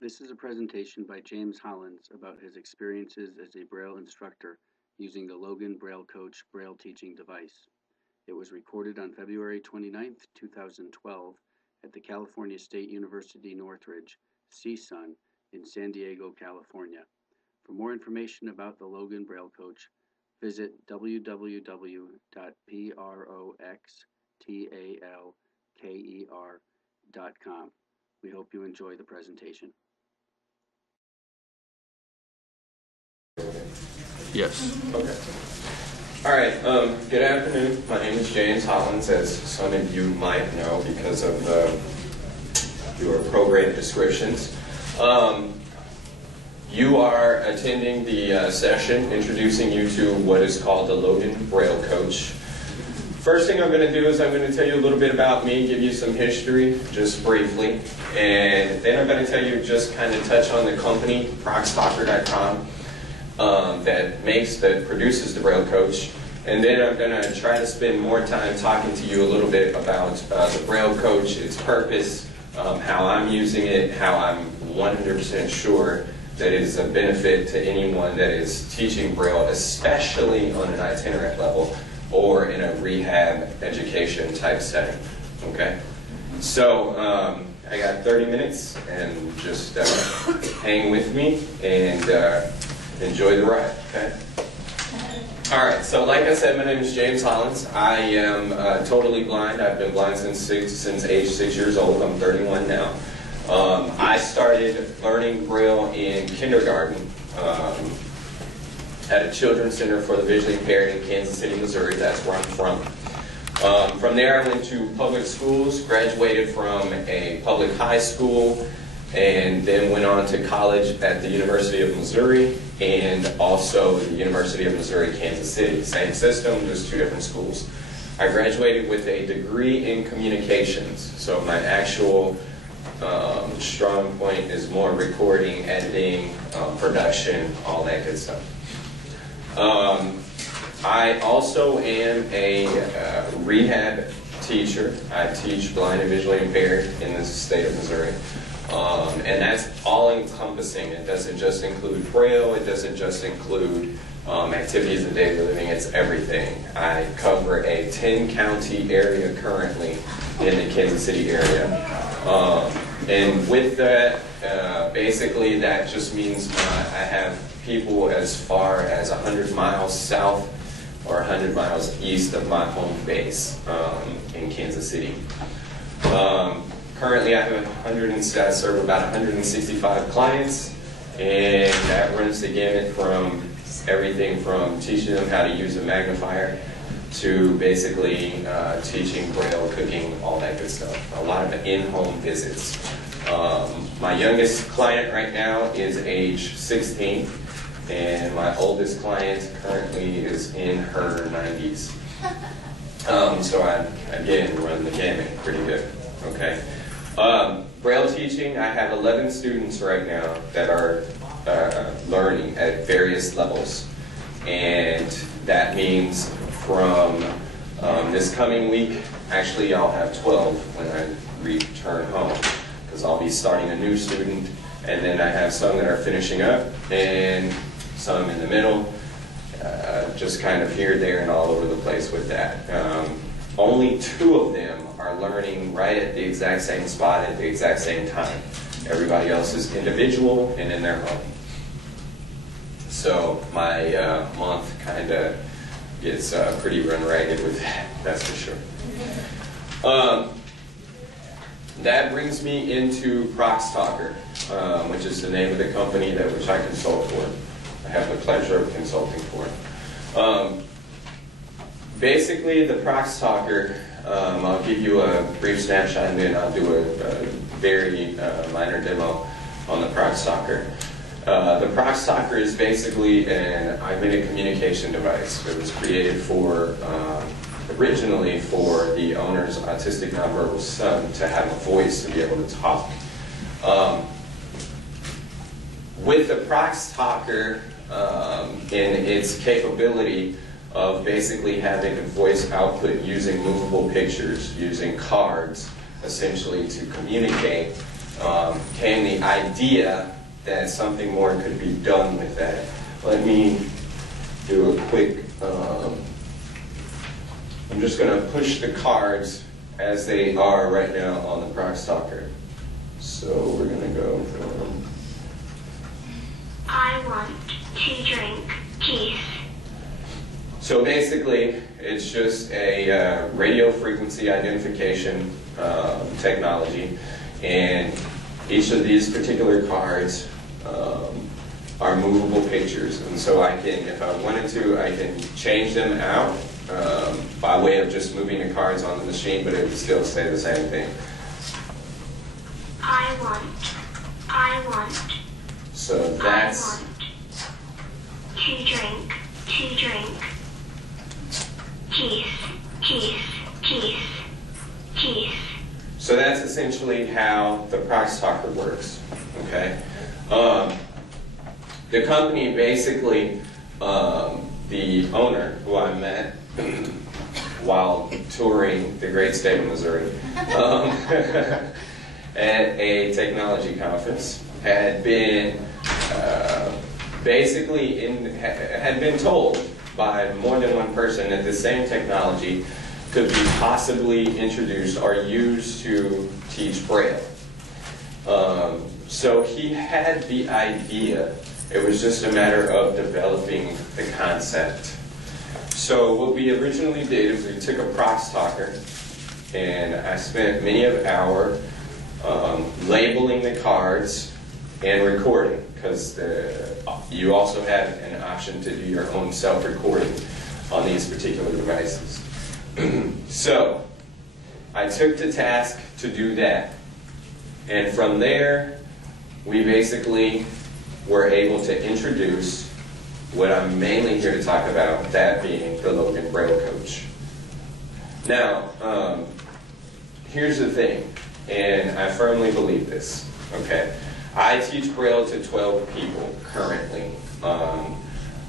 This is a presentation by James Hollins about his experiences as a Braille instructor using the Logan Braille Coach Braille teaching device. It was recorded on February 29, 2012 at the California State University Northridge, CSUN, in San Diego, California. For more information about the Logan Braille Coach, visit www.proxtalker.com. We hope you enjoy the presentation. Yes. Okay. All right. Good afternoon. My name is James Hollins, as some of you might know because of your program descriptions. You are attending the session introducing you to what is called the Logan Braille Coach. First thing I'm going to do is I'm going to tell you a little bit about me, give you some history, just briefly, and then I'm going to tell you, just kind of touch on the company, ProxTalker.com, that produces the Braille Coach, and then I'm going to try to spend more time talking to you a little bit about the Braille Coach, its purpose, how I'm using it, how I'm 100% sure that it is a benefit to anyone that is teaching Braille, especially on an itinerant level or in a rehab education type setting. Okay? So I got 30 minutes, and just hang with me and enjoy the ride. Okay? All right. So like I said, my name is James Hollins. I am totally blind. I've been blind since age 6 years old. I'm 31 now. I started learning Braille in kindergarten at a children's center for the visually impaired in Kansas City, Missouri. That's where I'm from. From there, I went to public schools, graduated from a public high school, and then went on to college at the University of Missouri and also the University of Missouri, Kansas City. Same system, just two different schools. I graduated with a degree in communications, so my actual strong point is more recording, editing, production, all that good stuff. I also am a rehab teacher. I teach blind and visually impaired in the state of Missouri. And that's all-encompassing. It doesn't just include Braille. It doesn't just include activities of daily living. It's everything. I cover a 10-county area currently in the Kansas City area. And with that, basically that just means I have people as far as 100 miles south or 100 miles east of my home base in Kansas City. Currently, I have I serve about 165 clients, and that runs the gamut from everything from teaching them how to use a magnifier to basically teaching Braille, cooking, all that good stuff. A lot of in-home visits. My youngest client right now is age 16, and my oldest client currently is in her 90s. So I, again, run the gamut pretty good. Okay. Braille teaching, I have 11 students right now that are learning at various levels. And that means from this coming week, actually I'll have 12 when I return home, because I'll be starting a new student, and then I have some that are finishing up, and some in the middle, just kind of here, there, and all over the place with that. Only 2 of them are learning right at the exact same spot at the exact same time. Everybody else is individual and in their home. So my month kind of gets pretty run ragged with that, that's for sure. That brings me into ProxTalker, which is the name of the company which I consult for. I have the pleasure of consulting for. Basically, the ProxTalker, I'll give you a brief snapshot, and then I'll do a very minor demo on the ProxTalker. The ProxTalker is basically an augmented communication device. It was created originally for the owner's autistic nonverbal son to have a voice to be able to talk. With the ProxTalker in its capability of basically having a voice output using movable pictures, using cards, essentially to communicate, came the idea that something more could be done with that. Let me do a quick, I'm just going to push the cards as they are right now on the Crockstalker. So we're going to go from... I want to drink peace. So basically, it's just a radio frequency identification technology, and each of these particular cards are movable pictures, and so I can, if I wanted to, I can change them out by way of just moving the cards on the machine, but it would still say the same thing. I want. So that's... I want to drink. Peace. So that's essentially how the Crockstalker works, okay? The company basically, the owner, who I met while touring the great state of Missouri, at a technology conference, had been had been told by more than one person that the same technology could be possibly introduced or used to teach Braille. So he had the idea. It was just a matter of developing the concept. So what we originally did is we took a Crockstalker, and I spent many an hour labeling the cards and recording, because you also have an option to do your own self-recording on these particular devices. So I took to task to do that, and from there we basically were able to introduce what I'm mainly here to talk about, that being the Logan Braille Coach. Now, here's the thing, and I firmly believe this, okay? I teach Braille to 12 people currently.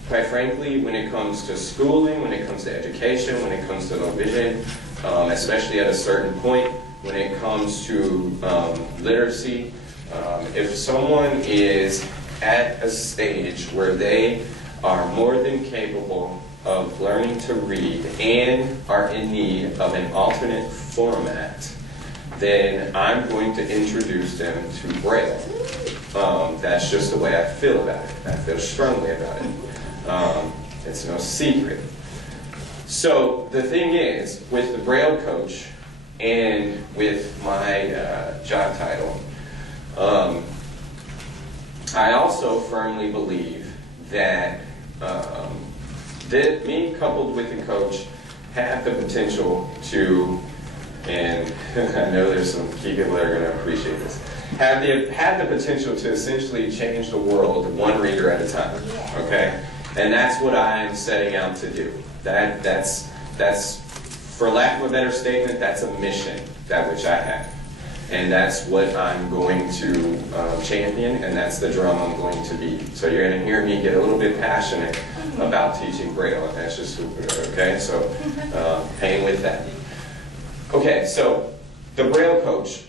Quite frankly, when it comes to schooling, when it comes to education, when it comes to low vision, especially at a certain point, when it comes to literacy, if someone is at a stage where they are more than capable of learning to read and are in need of an alternate format, then I'm going to introduce them to Braille. That's just the way I feel about it. I feel strongly about it. It's no secret. So the thing is, with the Braille Coach and with my job title, I also firmly believe that me coupled with the coach have the potential to, and I know there's some key people that are going to appreciate this, have the potential to essentially change the world one reader at a time, okay? And that's what I'm setting out to do. That's for lack of a better statement, that's a mission, that which I have. And that's what I'm going to champion, and that's the drum I'm going to beat. So you're going to hear me get a little bit passionate about teaching Braille, and that's just, okay? So hang with that. Okay, so the Braille Coach.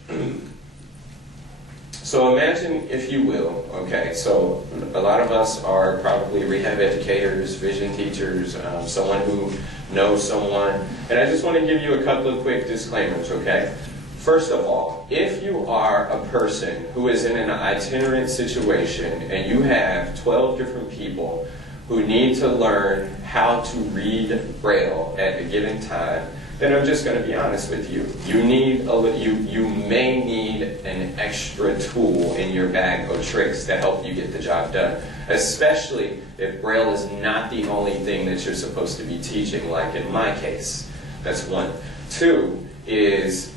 So imagine, if you will, okay, so a lot of us are probably rehab educators, vision teachers, someone who knows someone, and I just want to give you a couple of quick disclaimers, okay? First of all, if you are a person who is in an itinerant situation and you have 12 different people who need to learn how to read Braille at a given time, then I'm just going to be honest with you. You may need an extra tool in your bag of tricks to help you get the job done, especially if Braille is not the only thing that you're supposed to be teaching, like in my case. That's one. Two is,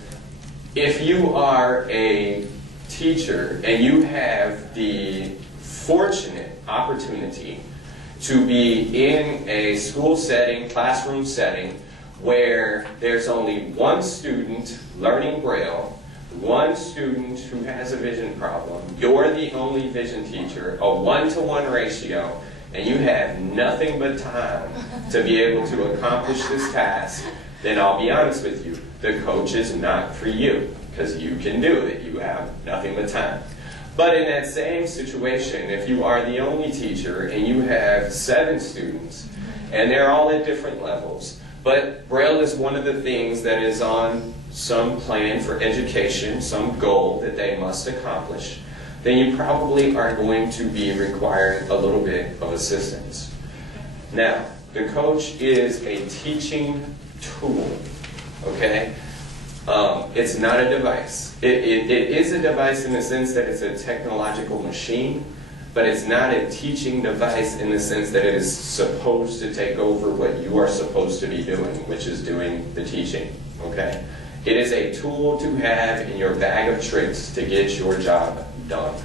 if you are a teacher and you have the fortunate opportunity to be in a school setting, classroom setting, where there's only one student learning Braille, one student who has a vision problem, you're the only vision teacher, a 1-to-1 ratio, and you have nothing but time to be able to accomplish this task, then I'll be honest with you, the coach is not for you, because you can do it. You have nothing but time. But in that same situation, if you are the only teacher and you have 7 students, and they're all at different levels, but Braille is one of the things that is on some plan for education, some goal that they must accomplish, then you probably are going to be requiring a little bit of assistance. Now, the coach is a teaching tool, okay? It's not a device. It is a device in the sense that it's a technological machine, but it's not a teaching device in the sense that it is supposed to take over what you are supposed to be doing, which is doing the teaching, okay? It is a tool to have in your bag of tricks to get your job done.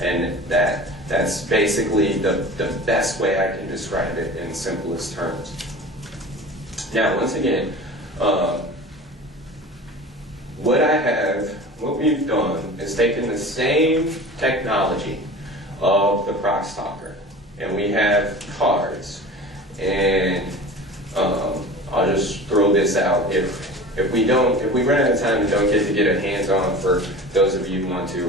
And that's basically the best way I can describe it in simplest terms. Now, once again, what we've done is taken the same technology of the Crosstalker, and we have cards, and I'll just throw this out. If we run out of time and don't get to get a hands-on, for those of you who want to,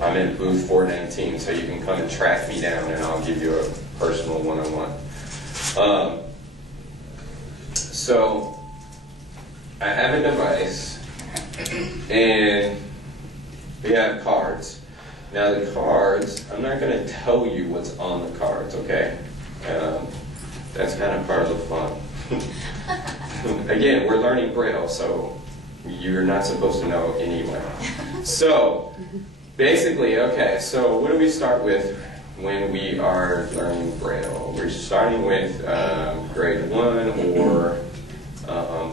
I'm in booth 419, so you can come and track me down, and I'll give you a personal one-on-one. So I have a device, and we have cards. Now the cards, I'm not going to tell you what's on the cards, okay? That's kind of part of the fun. Again, we're learning Braille, so you're not supposed to know anyway. So, basically, okay, so what do we start with when we are learning Braille? We're starting with grade 1, or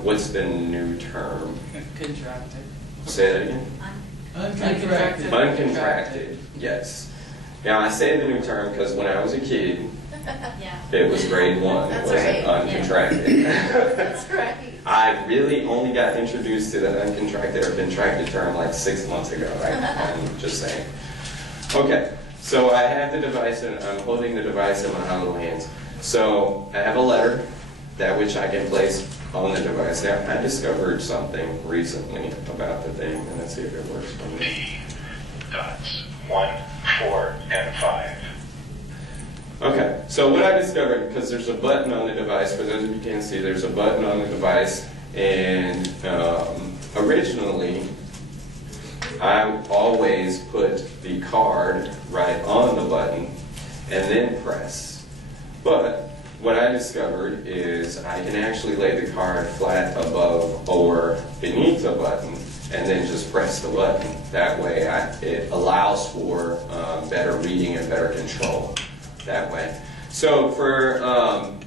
what's the new term? Contracted. Say that again? Uncontracted. Uncontracted, yes. Now, I say the new term because when I was a kid, it was grade 1. That's it wasn't right. uncontracted. That's right. I really only got introduced to the uncontracted or contracted term like 6 months ago. I'm just saying. Okay, so I have the device, and I'm holding the device in my little hands. So I have a letter, that which I can place on the device. Now, I discovered something recently about the thing, and let's see if it works for me. The dots 1, 4, and 5. Okay, so what I discovered, because there's a button on the device, for those of you who can't see, there's a button on the device, and originally, I always put the card right on the button and then press. But what I discovered is I can actually lay the card flat above or beneath the button and then just press the button. That way it allows for better reading and better control that way. So for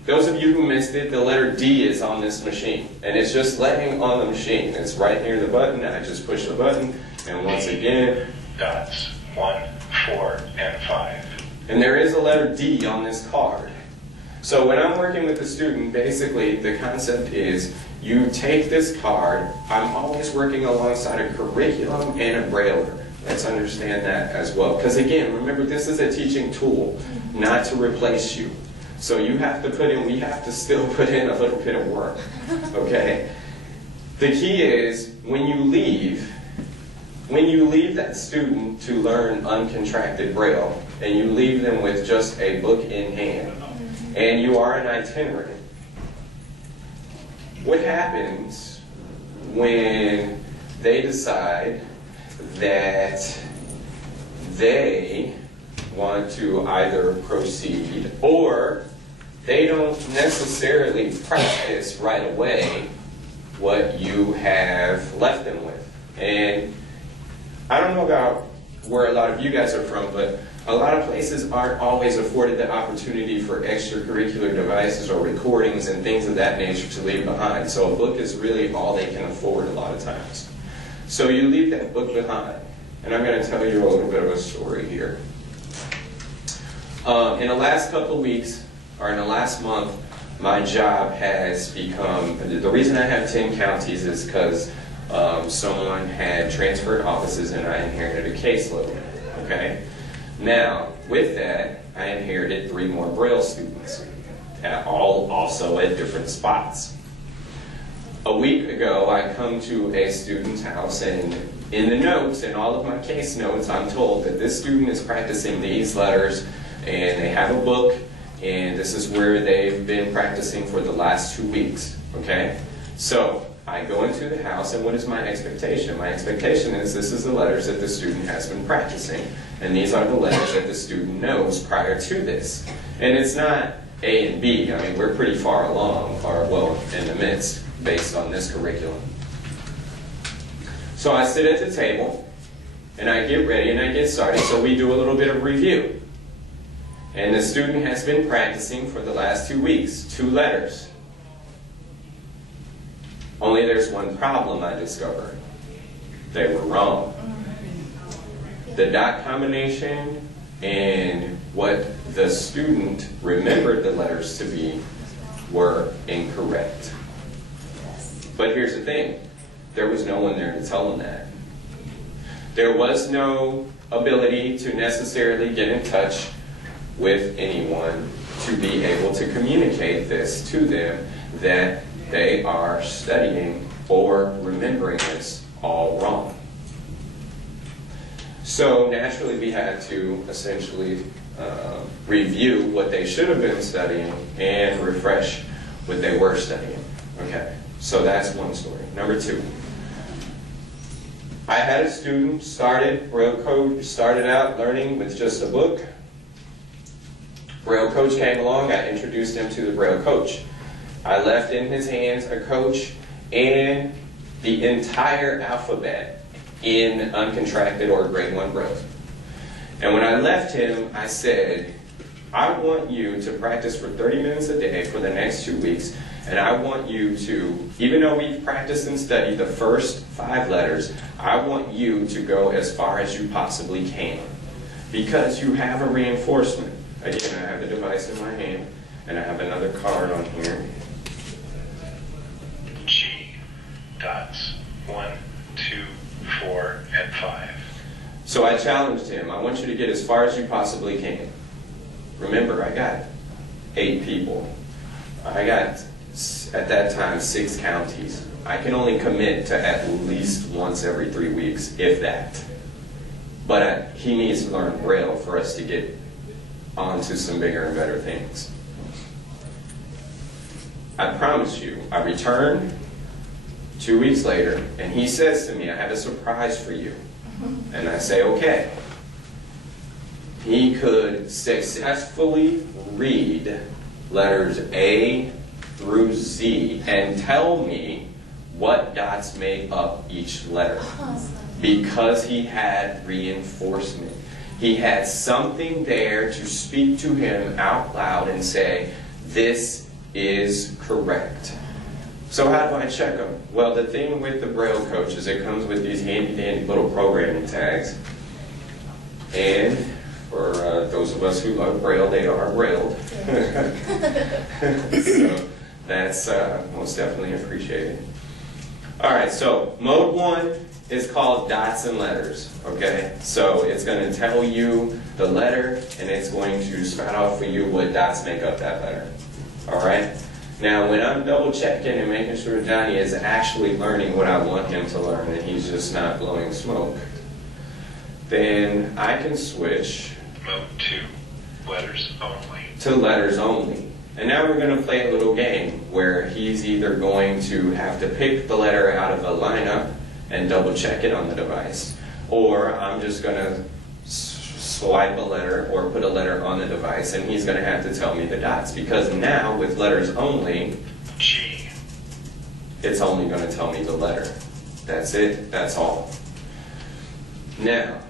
those of you who missed it, the letter D is on this machine, and it's just letting on the machine. It's right near the button. I just push the button, and once again, Dots 1, 4, and 5. and there is a letter D on this card. So when I'm working with a student, basically the concept is you take this card. I'm always working alongside a curriculum and a Braille learner. Let's understand that as well. Because again, remember, this is a teaching tool, not to replace you. So you have to we have to still put in a little bit of work, okay? The key is when you leave that student to learn uncontracted Braille, and you leave them with just a book in hand, and you are an itinerant, what happens when they decide that they want to either proceed or they don't necessarily practice right away what you have left them with? And I don't know about where a lot of you guys are from, but a lot of places aren't always afforded the opportunity for extracurricular devices or recordings and things of that nature to leave behind. So a book is really all they can afford a lot of times. So you leave that book behind. And I'm going to tell you a little bit of a story here. In the last couple of weeks, or in the last month, my job has become, the reason I have 10 counties is because someone had transferred offices and I inherited a caseload, okay? Now, with that, I inherited 3 more Braille students, all also at different spots. a week ago, I come to a student's house, and in the notes, in all of my case notes, I'm told that this student is practicing these letters, and they have a book, and this is where they've been practicing for the last 2 weeks, okay? So, I go into the house, and what is my expectation? My expectation is this is the letters that the student has been practicing, and these are the letters that the student knows prior to this. And it's not A and B. I mean, we're pretty far along, or well, in the midst, based on this curriculum. So I sit at the table, and I get ready, and I get started, so we do a little bit of review. And the student has been practicing for the last 2 weeks, 2 letters. Only there's one problem I discovered. They were wrong. The dot combination and what the student remembered the letters to be were incorrect. But here's the thing. There was no one there to tell them that. There was no ability to necessarily get in touch with anyone to be able to communicate this to them, that they are studying or remembering this all wrong. So naturally we had to essentially review what they should have been studying and refresh what they were studying. Okay, so that's one story. Number 2. I had a student started out learning with just a book. Braille coach came along, I introduced him to the Braille coach. I left in his hands a coach and the entire alphabet in uncontracted or grade 1 Braille. And when I left him, I said, I want you to practice for 30 minutes a day for the next 2 weeks, and I want you to, even though we've practiced and studied the first 5 letters, I want you to go as far as you possibly can, because you have a reinforcement. Again, I have the device in my hand, and I have another card on here. G. Dots 1, 2, 4, and 5. So I challenged him. I want you to get as far as you possibly can. Remember, I got 8 people. I got, at that time, 6 counties. I can only commit to at least once every 3 weeks, if that. But he needs to learn Braille for us to get on to some bigger and better things. I promise you, I returned 2 weeks later, and he says to me, I have a surprise for you. And I say, okay. He could successfully read letters A through Z and tell me what dots made up each letter. Because he had reinforcement. He had something there to speak to him out loud and say, this is correct. So how do I check them? Well, the thing with the Braille coach is it comes with these handy-dandy little programming tags. And for those of us who love Braille, they are Brailled. So that's most definitely appreciated. All right, so mode 1 is called dots and letters, okay? So it's going to tell you the letter, and it's going to spout out for you what dots make up that letter, all right? Now, when I'm double checking and making sure Johnny is actually learning what I want him to learn, and he's just not blowing smoke, then I can switch Mode 2. Letters only. to letters only. And now we're going to play a little game where he's either going to have to pick the letter out of a lineup and double check it on the device, or I'm just going to swipe a letter or put a letter on the device and he's going to have to tell me the dots, because now with letters only, G. it's only going to tell me the letter. That's it, that's all. Now,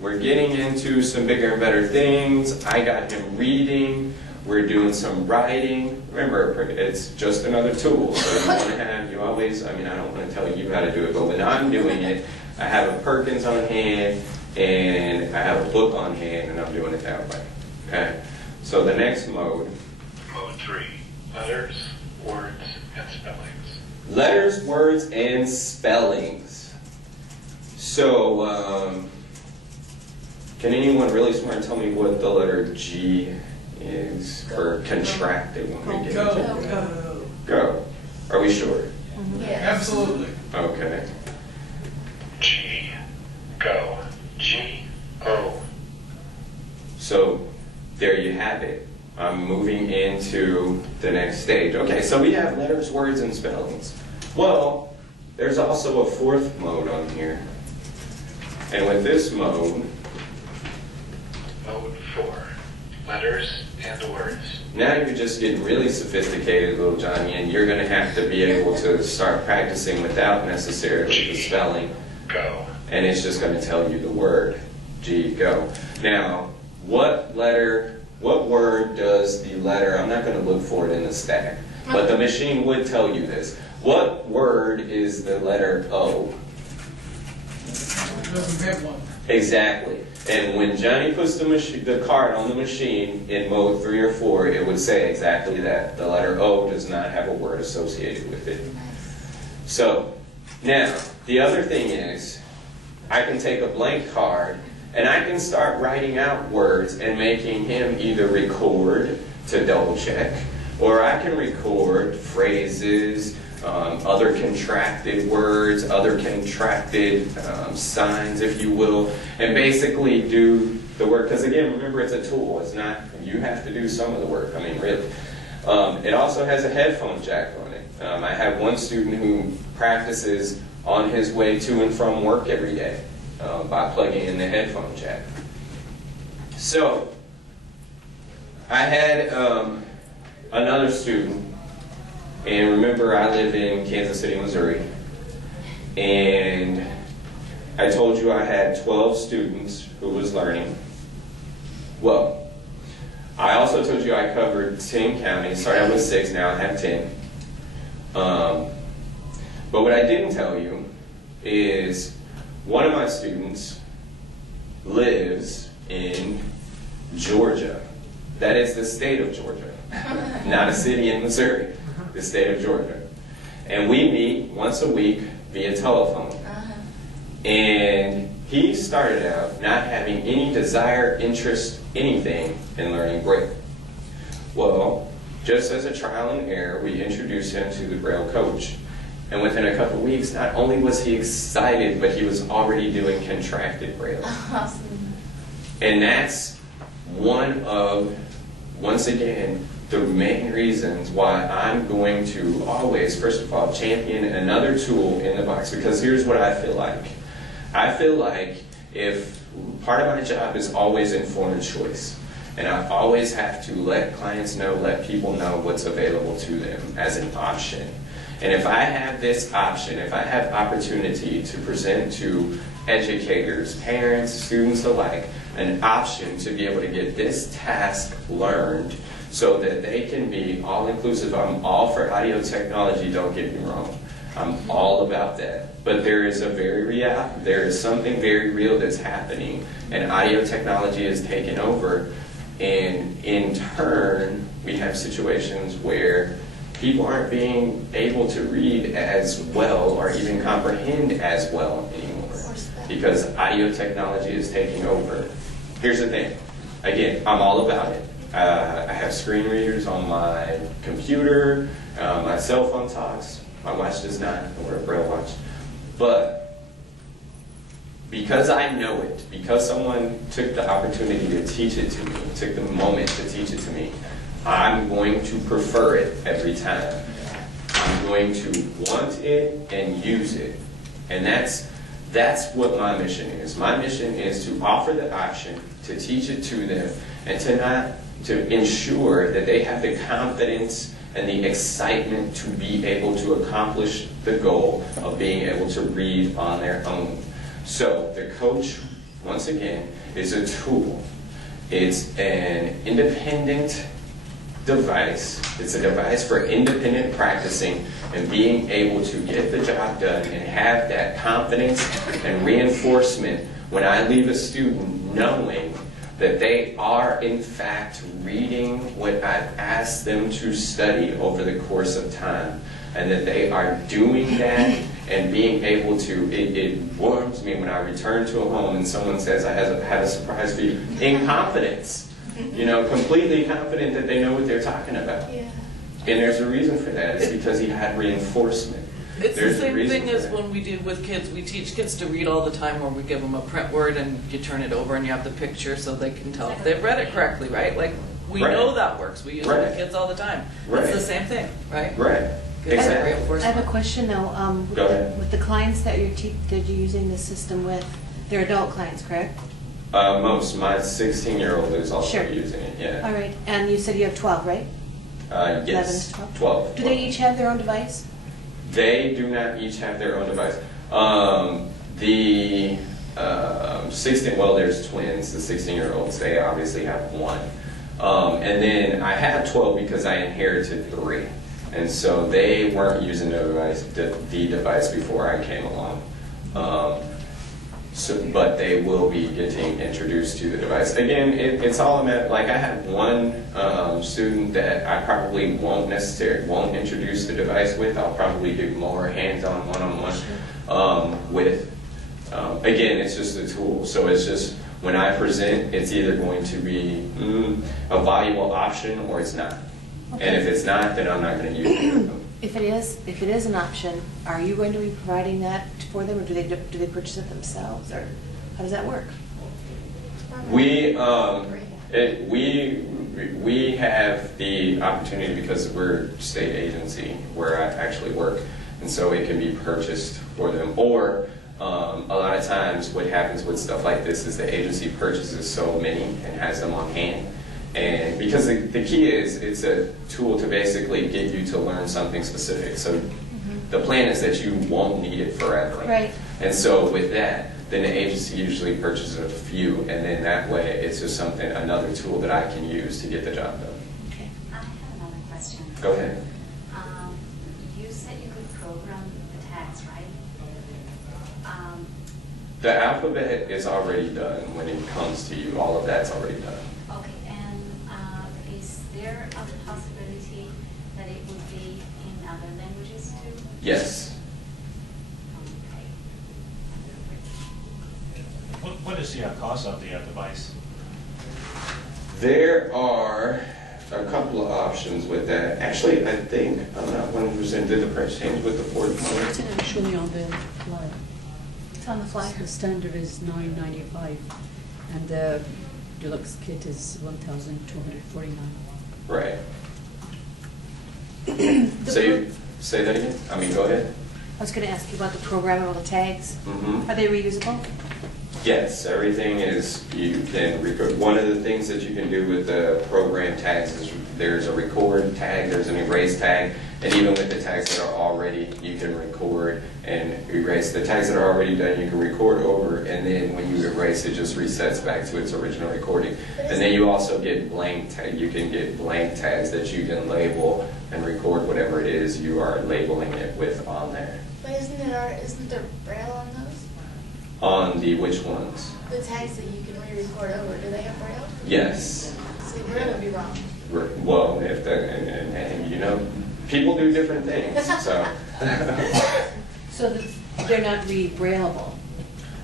we're getting into some bigger and better things. I got him reading. We're doing some writing. Remember, it's just another tool. So you want to have, you always, I mean, I don't want to tell you how to do it, but when I'm doing it, I have a Perkins on hand and I have a book on hand, and I'm doing it that way. Okay? So the next mode. Mode 3. Letters, words, and spellings. Letters, words, and spellings. So, can anyone really smart tell me what the letter G is for contracted when we get into it? Go. Go. Are we sure? Absolutely. Okay. G, go. G, O. So there you have it. I'm moving into the next stage. Okay, so we have letters, words, and spellings. Well, there's also a fourth mode on here. And with this mode, Mode 4, letters and words. now you're just getting really sophisticated, little Johnny, and you're going to have to be able to start practicing without necessarily the spelling. Go. And it's just going to tell you the word. G, go. Now, what word does the letter, I'm not going to look for it in the stack, but the machine would tell you this. What word is the letter O? It doesn't have one. Exactly. And when Johnny puts the card on the machine in mode 3 or 4, it would say exactly that. The letter O does not have a word associated with it. So, now, the other thing is, I can take a blank card and I can start writing out words and making him either record to double check, or I can record phrases, other contracted words, other contracted signs, if you will, and basically do the work. Because again, remember, it's a tool. It's not, you have to do some of the work. I mean, really. It also has a headphone jack on it. I have one student who practices on his way to and from work every day by plugging in the headphone jack. So, I had another student, and remember, I live in Kansas City, Missouri, and I told you I had 12 students who was learning. Well, I also told you I covered 10 counties. Started out with 6, now I have 10. But what I didn't tell you is one of my students lives in Georgia. That is the state of Georgia, not a city in Missouri, the state of Georgia. And we meet once a week via telephone. And he started out not having any desire, interest, anything in learning Braille. Well, just as a trial and error, we introduced him to the Braille coach. And within a couple of weeks, not only was he excited, but he was already doing contracted Braille. Awesome. And that's one of, once again, the main reasons why I'm going to always, first of all, champion another tool in the box. Because here's what I feel like. I feel like if part of my job is always informed choice, and I always have to let clients know, let people know what's available to them as an option. And if I have this option, if I have opportunity to present to educators, parents, students alike, an option to be able to get this task learned so that they can be all-inclusive. I'm all for audio technology, don't get me wrong. I'm all about that. But there is there is something very real that's happening, and audio technology is taking over. And in turn, we have situations where people aren't being able to read as well or even comprehend as well anymore because audio technology is taking over. Here's the thing. Again, I'm all about it. I have screen readers on my computer. My cell phone talks. My watch does not. I wear a Braille watch. But because I know it, because someone took the opportunity to teach it to me, took the moment to teach it to me, I'm going to prefer it every time. I'm going to want it and use it. And that's what my mission is. My mission is to offer the option, to teach it to them, and to ensure that they have the confidence and the excitement to be able to accomplish the goal of being able to read on their own. So the coach, once again, is a tool. It's an independent device. It's a device for independent practicing and being able to get the job done and have that confidence and reinforcement when I leave a student knowing that they are in fact reading what I've asked them to study over the course of time, and that they are doing that and being able to, it warms me when I return to a home and someone says, I have a surprise for you, in confidence, completely confident that they know what they're talking about. Yeah. And there's a reason for that. It's because he had reinforcement. It's There's the a same reason thing for as that. when we do with kids. We teach kids to read all the time, where we give them a print word and you turn it over and you have the picture so they can tell if they've read it correctly, right? Like, we Right. know that works. We use it Right. with kids all the time. Right. It's the same thing, right? Right, Good exactly. I have a reinforcement. question though. With Go the- ahead. With the clients that you're using the system with, they're adult clients, correct? Most, my 16-year-old is also Sure. using it, yeah. All right, and you said you have 12, right? Yes, 11 to 12. Do they each have their own device? They do not each have their own device. The 16, well, there's twins, the 16-year-olds, they obviously have one. And then I have 12 because I inherited 3. And so they weren't using the device before I came along. But they will be getting introduced to the device. Again, it's all about, like I have one student that I probably won't introduce the device with. I'll probably do more hands-on, one-on-one with. Again, it's just a tool. So it's just, when I present, it's either going to be a valuable option or it's not. Okay. And if it's not, then I'm not going to use it. If it is an option, are you going to be providing that for them, or do they purchase it themselves, or how does that work? We have the opportunity, because we're a state agency where I actually work, and so it can be purchased for them. Or a lot of times what happens with stuff like this is the agency purchases so many and has them on hand. And because the key is, it's a tool to basically get you to learn something specific. So the plan is that you won't need it forever. Right. And so with that, then the agency usually purchases a few, and then that way it's just another tool that I can use to get the job done. Okay. I have another question. Go ahead. You said you could program the tags, right? The alphabet is already done when it comes to you. All of that's already done. Okay, and is there a possibility that it would be in other languages too? Yes. Okay. What is the cost of the device? There are a couple of options with that. Actually, I think, I'm not 100%, did the price change with the fourth model? It's actually on the flyer. It's on the flyer. The standard is $995, and the deluxe kit is $1,249. Right. So you, say that again? I mean, go ahead. I was going to ask you about the programmable tags. Mm-hmm. Are they reusable? Yes, everything is, you can record. One of the things that you can do with the program tags is there's a record tag, there's an erase tag, and even with the tags that are already, you can record and erase. The tags that are already done, you can record over, and then when you erase, it just resets back to its original recording. And then you also get blank tag. You can get blank tags that you can label and record whatever it is you are labeling it with on there. But isn't there Braille on those? On the which ones? The tags that you can re-record over, do they have Braille? Yes. See, Braille would be wrong. Well, if the, and you know, people do different things, so. So they're not re-brailleable,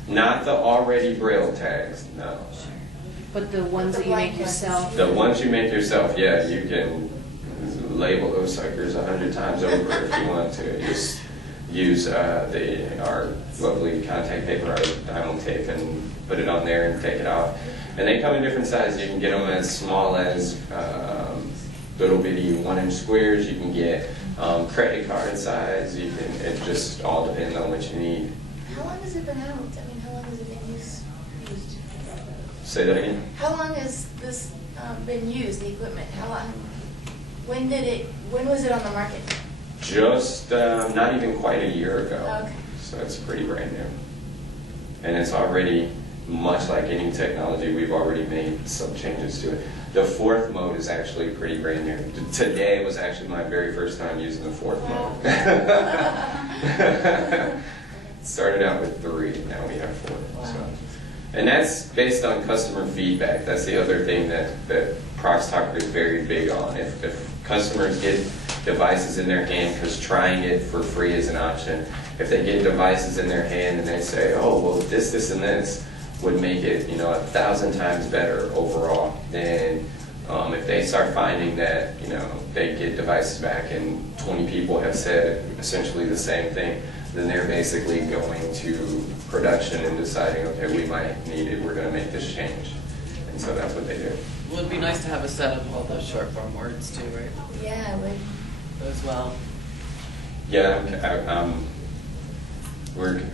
Not the already Braille tags, no. but the ones that you make yourself? The ones you make yourself, yeah, you can label those suckers 100 times over if you want to. Just use our lovely contact paper I don't take and put it on there and take it off. And they come in different sizes. You can get them as small as little bitty 1-inch squares. You can get credit card size. You can. It just all depends on what you need. How long has it been out? I mean, how long has it been used? Say that again. How long has this been used, the equipment? How long? When was it on the market? Just not even quite a year ago. Okay. So it's pretty brand new. And it's already, much like any technology, we've already made some changes to it. The fourth mode is actually pretty brand new. Today was actually my very first time using the fourth mode. Started out with 3, now we have 4. So. And that's based on customer feedback. That's the other thing that ProxTalk is very big on. If customers get devices in their hand, because trying it for free is an option, if they get devices in their hand and they say, oh, well, this, and this would make it, 1,000 times better overall, then If they start finding that, you know, they get devices back and 20 people have said essentially the same thing, then they're basically going to production and deciding, okay, we might need it, we're going to make this change. And so that's what they do. Well, it'd be nice to have a set of all those short form words too, right? Yeah, it would. As well. Yeah,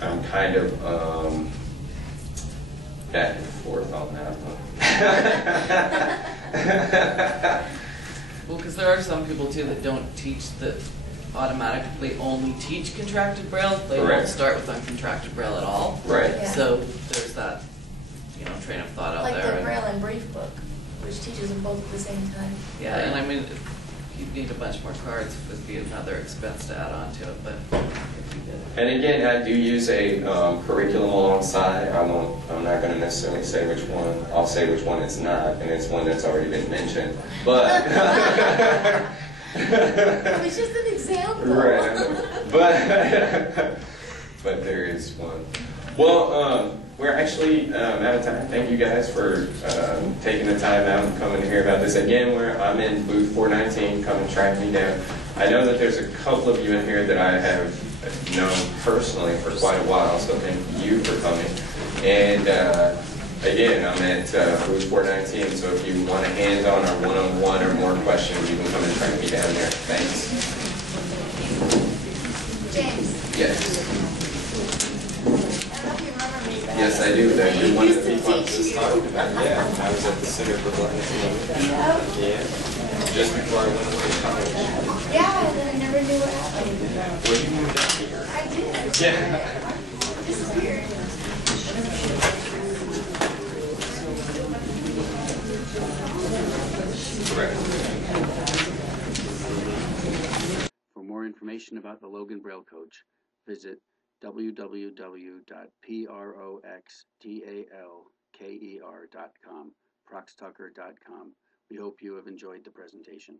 I'm kind of back and forth on that one. Well, because there are some people too that don't teach that automatically only teach contracted Braille. They Correct. won't start with uncontracted Braille at all. Right. Yeah. So there's that, you know, train of thought out Like there. the Braille and Brief book, which teaches them both at the same time. Yeah, and I mean, you'd need a bunch more cards, it would be another expense to add on to it, but if you did it. And again, I do use a curriculum alongside. I'm not going to necessarily say which one. I'll say which one it's not, and it's one that's already been mentioned. But It was just an example. right, but there is one. Well, we're actually out of time. Thank you guys for taking the time out and coming to hear about this. Again, I'm in booth 419. Come and track me down. I know that there's a couple of you in here that I have known personally for quite a while, so thank you for coming. And again, I'm at booth 419, so if you want a hands-on or one-on-one or more questions, you can come and track me down there. Thanks. James, Yes. I don't know if you remember me, but Yes, I do. That you're one of the used to people I teach just you. talked about. Yeah, I was at the Center for Blindness and Living. Yep. Yeah. Just before I went away to college. Yeah, and then I never knew what happened. Well, you moved out here. I did. Yeah. Disappeared. Correct. For more information about the Logan Braille Coach, visit www.proxtalker.com, proxtalker.com. We hope you have enjoyed the presentation.